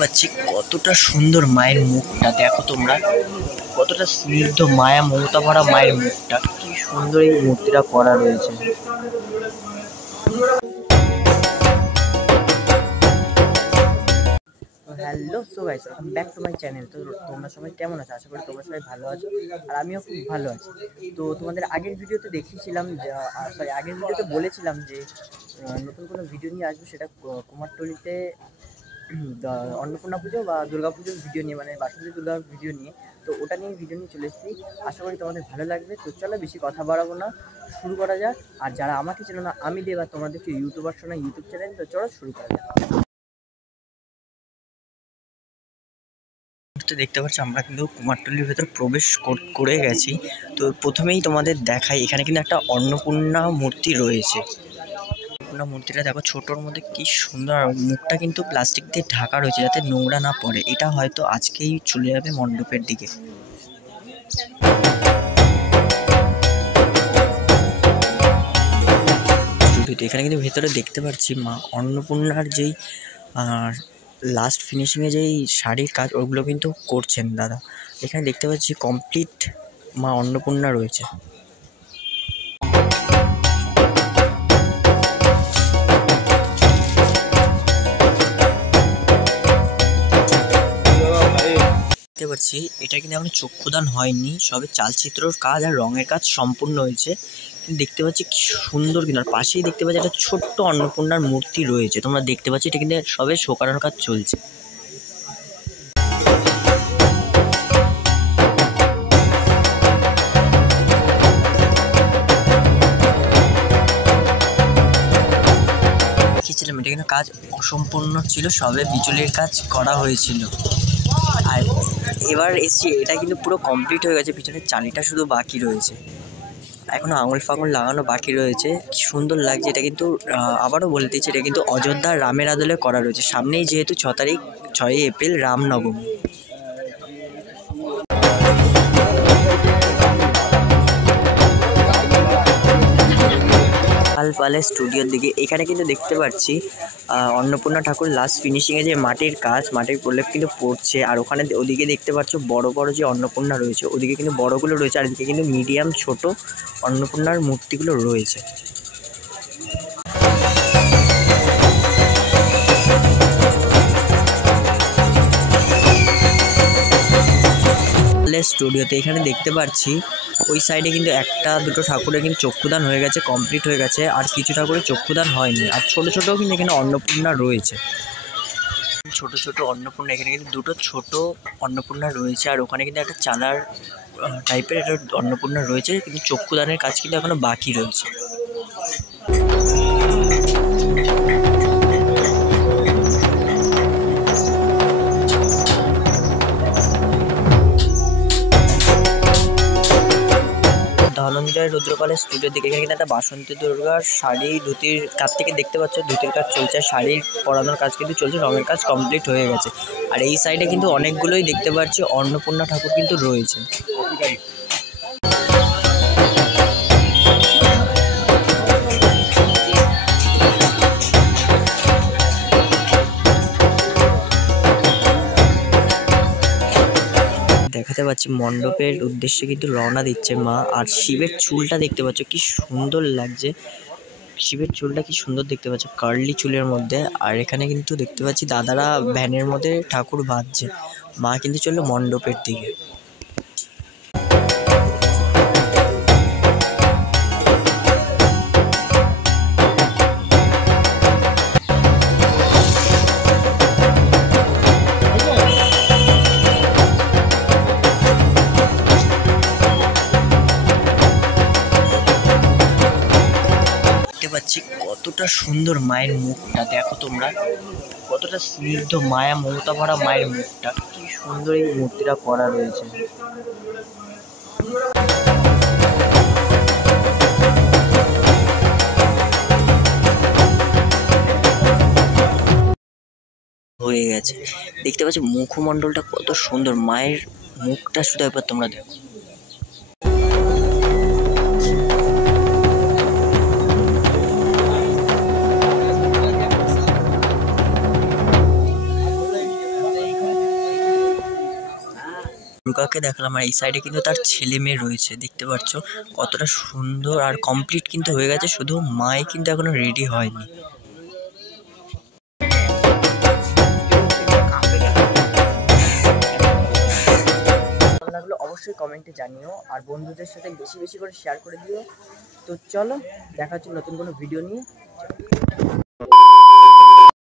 পাচ্ছি কতটা সুন্দর মায়ের মুখটা, দেখো তোমরা কতটা স্নিগ্ধ মায়া মমতা ভরা মায়ের মুখটা, কি সুন্দর এই মূর্তিটা করা রয়েছে। Hello so guys, welcome back to my channel. তো তোমরা সবাই কেমন আছো? আশা করি তোমরা সবাই ভালো আছো, আর আমিও খুব ভালো আছি। তো তোমাদের আগের ভিডিওতে দেখিয়েছিলাম, আগের ভিডিওতে বলেছিলাম যে নতুন কোনো ভিডিও নিয়ে আসবো, সেটা কুমারটুলিতে অন্নপূর্ণা পুজো বা দুর্গা পুজোর ভিডিও নিয়ে, মানে বাসন্তী দুর্গার ভিডিও নিয়ে। তো ওটা নিয়ে ভিডিও নিয়ে চলে এসেছি, আশা করি তোমাদের ভালো লাগবে। তো চলো বেশি কথা বাড়াবো না, শুরু করা যাক। আর যারা আমাকে চেনো না, আমি দেব, আর তোমাদেরকে ইউটিউবার শোনা ইউটিউব চ্যানেল। তো চলো শুরু করা যাক। দেখতে পাচ্ছি আমরা কিন্তু কুমারটুলির ভেতর প্রবেশ করে গেছি। তো প্রথমেই তোমাদের দেখাই, এখানে কিন্তু একটা অন্নপূর্ণা মূর্তি রয়েছে। অন্নপূর্ণা মূর্তিটা দেখো, ছোটোর মধ্যে কি সুন্দর, আর মুখটা কিন্তু প্লাস্টিক দিয়ে ঢাকা রয়েছে যাতে নোংরা না পড়ে। এটা হয়তো আজকেই চলে যাবে মণ্ডপের দিকে। এখানে কিন্তু ভেতরে দেখতে পাচ্ছি মা অন্নপূর্ণার যেই লাস্ট ফিনিশিংয়ে যেই শাড়ির কাজ, ওগুলো কিন্তু করছেন দাদা। এখানে দেখতে পাচ্ছি কমপ্লিট মা অন্নপূর্ণা রয়েছে। দেখতে পাচ্ছি এটা কিন্তু এখন চক্ষুদান হয়নি, সবে চালচিত্রর কাজ আর রঙের কাজ সম্পূর্ণ হয়েছে। দেখতে পাচ্ছি কি সুন্দর, কিন্তু আর পাশেই দেখতে পাচ্ছি একটা ছোট্ট অন্নপূর্ণার মূর্তি রয়েছে। তোমরা দেখতে পাচ্ছি এটা কিন্তু সবে শোকানোর কাজ চলছে। দেখেছিলাম এটা কিন্তু কাজ অসম্পূর্ণ ছিল, সবে বিচুলির কাজ করা হয়েছিল। আর এবার এসছি, এটা কিন্তু পুরো কমপ্লিট হয়ে গেছে, পিছনের চালিটা শুধু বাকি রয়েছে, এখনও আঙুল ফাঙুল লাগানো বাকি রয়েছে। কি সুন্দর লাগছে এটা কিন্তু। আবারও বলে দিচ্ছি, এটা কিন্তু অযোধ্যার রামের আদলে করা রয়েছে। সামনেই যেহেতু 6 এপ্রিল রামনবমী। পালে স্টুডিওর দিকে এখানে কিন্তু দেখতে পাচ্ছি অন্নপূর্ণা ঠাকুর লাস্ট ফিনিশিংয়ে যে মাটির কাজ, মাটির প্রলেপ কিন্তু পড়ছে। আর ওখানে ওদিকে দেখতে পাচ্ছ বড় বড় যে অন্নপূর্ণা রয়েছে, ওদিকে কিন্তু বড়গুলো রয়েছে, আর এদিকে কিন্তু মিডিয়াম ছোট অন্নপূর্ণার মূর্তিগুলো রয়েছে। স্টুডিওতে এখানে দেখতে পাচ্ছি ওই সাইডে কিন্তু একটা দুটো ঠাকুরের কিন্তু চক্ষুদান হয়ে গেছে, কমপ্লিট হয়ে গেছে, আর কিছু ঠাকুরের চক্ষুদান হয়নি। আর ছোটো ছোটো কিন্তু এখানে অন্নপূর্ণা রয়েছে, ছোট ছোট অন্নপূর্ণা। এখানে কিন্তু দুটো ছোট অন্নপূর্ণা রয়েছে, আর ওখানে কিন্তু একটা চালার টাইপের একটা অন্নপূর্ণা রয়েছে, কিন্তু চক্ষুদানের কাজ কিন্তু এখনো বাকি রয়েছে। ধনঞ্জয় রুদ্রপালের স্টুডিওর দিকে এখানে কিন্তু একটা বাসন্তী দুর্গার শাড়ি ধুতির কাজ থেকে দেখতে পাচ্ছ, ধুতির কাজ চলছে, শাড়ির পরানোর কাজ কিন্তু চলছে, রঙের কাজ কমপ্লিট হয়ে গেছে। আর এই সাইডে কিন্তু অনেকগুলোই দেখতে পাচ্ছি অন্নপূর্ণা ঠাকুর কিন্তু রয়েছে। দেখাতে পাচ্ছি মণ্ডপের উদ্দেশ্যে কিন্তু রওনা দিচ্ছে মা। আর শিবের চুলটা দেখতে পাচ্ছ কি সুন্দর লাগছে, শিবের চুলটা কি সুন্দর দেখতে পাচ্ছ, কার্লি চুলের মধ্যে। আর এখানে কিন্তু দেখতে পাচ্ছি দাদারা ভ্যানের মধ্যে ঠাকুর বাঁধছে, মা কিন্তু চললো মণ্ডপের দিকে। পাচ্ছি কতটা সুন্দর মায়ের মুখটা, দেখো তোমরা কতটা স্নিগ্ধ মায়া মমতা ভরা মায়ের মুখটা, কি সুন্দর এই মূর্তিটা করা রয়েছে। হয়ে গেছে, দেখতে পাচ্ছি মুখমণ্ডলটা কত সুন্দর, মায়ের মুখটা শুধু একবার তোমরা দেখো। দুর্গাকে দেখালাম, আর এই সাইডে কিন্তু তার ছেলে মেয়ে রয়েছে, দেখতে পাচ্ছ কতটা সুন্দর। আর কমপ্লিট কিন্তু হয়ে গেছে, শুধু মাই কিন্তু এখনো রেডি হয়নি। ভালো লাগলো অবশ্যই কমেন্টে জানিও, আর বন্ধুদের সাথে বেশি বেশি করে শেয়ার করে দিও। তো চলো দেখা হচ্ছে নতুন কোনো ভিডিও নিয়ে।